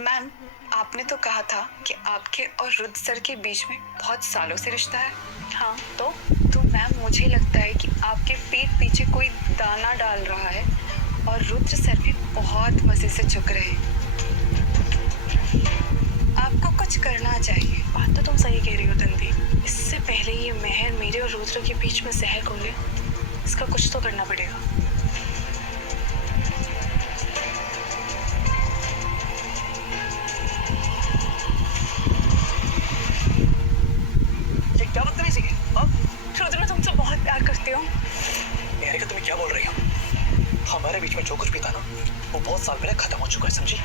Ma'am, आपने तो कहा था कि आपके और रुद्र सर के बीच में बहुत सालों से रिश्ता है। हाँ तो मैम मुझे लगता है कि आपके पीठ पीछे कोई दाना डाल रहा है और रुद्र सर भी बहुत मजे से चुक रहे हैं। आपको कुछ करना चाहिए। बात तो तुम सही कह रही हो तन्वी। इससे पहले ये मेहर मेरे और रुद्र के बीच में जहर घोले, इसका कुछ तो करना पड़ेगा। ये क्या बदतमीजी है? रुद्र, मैं तुमसे बहुत प्यार करती हूँ। निहारिका, तुम्हें क्या बोल रही हो? हमारे बीच में जो कुछ भी था ना, वो बहुत साल पहले खत्म हो चुका है, समझी?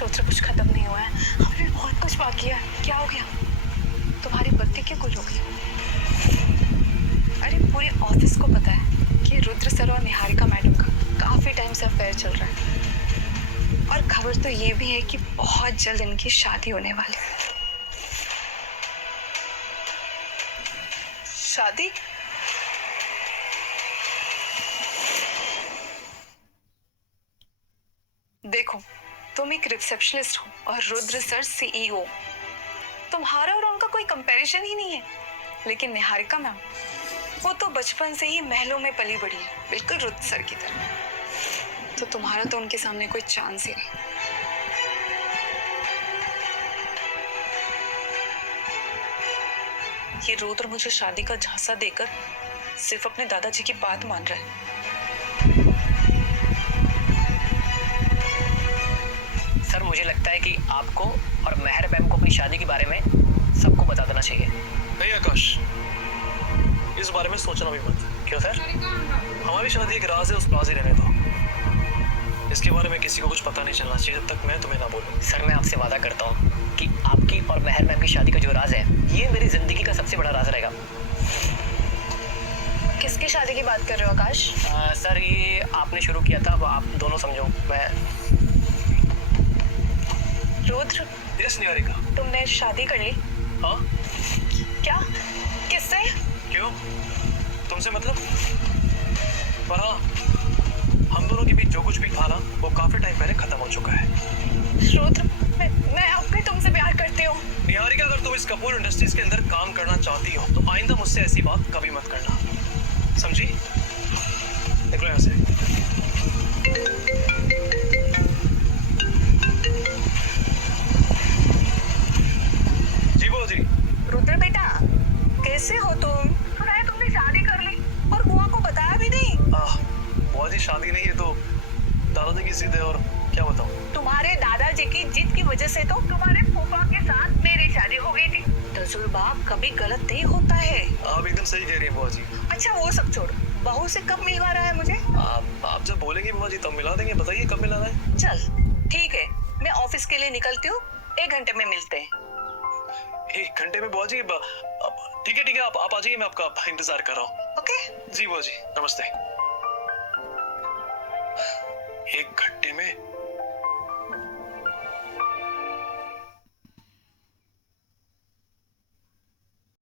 रुद्र, कुछ खत्म नहीं हुआ है, हमने बहुत कुछ बाकी है। क्या हो गया? तुम्हारी बत्ती क्यों गुल हो गई? अरे पूरे ऑफिस को पता है कि रुद्र सर और निहारिका मैडम का काफी टाइम से अफेयर चल रहा है और खबर तो ये भी है कि बहुत जल्द इनकी शादी होने वाली है। शादी? देखो, तुम एक रिसेप्शनिस्ट हो और रुद्र सर सीईओ। तुम्हारा और उनका कोई कंपैरिजन ही नहीं है। लेकिन निहारिका मैम, वो तो बचपन से ही महलों में पली बड़ी है, बिल्कुल रुद्र सर की तरह। तो तुम्हारा तो उनके सामने कोई चांस ही नहीं। ये रुद्र मुझे शादी का झांसा देकर सिर्फ अपने दादाजी की बात मान रहा है। सर, मुझे लगता है कि आपको और मेहर मैम को अपनी शादी के बारे में सबको बता देना चाहिए। नहीं आकाश, इस बारे में सोचना भी मत। क्यों सर? हमारी शादी एक राज है, उस राज ही रहने दो। इसके बारे में किसी को कुछ पता नहीं चलना चाहिए जब तक मैं तुम्हें ना बोलूं। सर, मैं आपसे वादा करता हूँ कि आपकी और मेहर मैम की शादी का जो राज है, ये मेरी जिंदगी का सबसे बड़ा राज रहेगा। किसकी शादी की बात कर रहे हो आकाश? सर, ये आपने शुरू किया था, अब आप दोनों समझो। मैं रुद्र, यस निहारिका। तुमने शादी कर ली? हाँ? क्या? किससे? क्यों? तुमसे मतलब? पर हाँ, हम दोनों के बीच जो कुछ भी था ना, वो काफी टाइम पहले खत्म हो चुका है। रुद्र, मैं अब भी तुमसे प्यार करती हूँ। निहारिका, अगर तुम इस कपूर इंडस्ट्रीज के अंदर काम करना चाहती हो तो आइंदा मुझसे ऐसी बात कभी मत करना, समझी? निकलो यहाँ से। जी बोलो जी। रुद्र बेटा, कैसे हो तुम? सुना है तुमने शादी कर ली और बुआ को बताया भी नहीं। बुआ जी, शादी नहीं है तो दादाजी की जिद है, और क्या बताऊं? तुम्हारे दादाजी की जिद की वजह से तो तुम्हारे फूफा के साथ मेरी शादी हो गई थी। तजुर्बा कभी गलत नहीं होता है। आप एकदम सही कह रही हैं बुआ जी। अच्छा वो सब छोड़, बहू से कब मिलवा रहा है मुझे? आप जब बोलेंगे बुआ जी तब मिला देंगे। बताइए कब मिलाना है? चल ठीक है, मैं ऑफिस के लिए निकलती हूँ, 1 घंटे में मिलते हैं। 1 घंटे में बुआ जी? ठीक है आप आ जाइए, मैं आपका इंतजार कर रहा हूँ। ओके? जी बुआ जी, नमस्ते। 1 घंटे में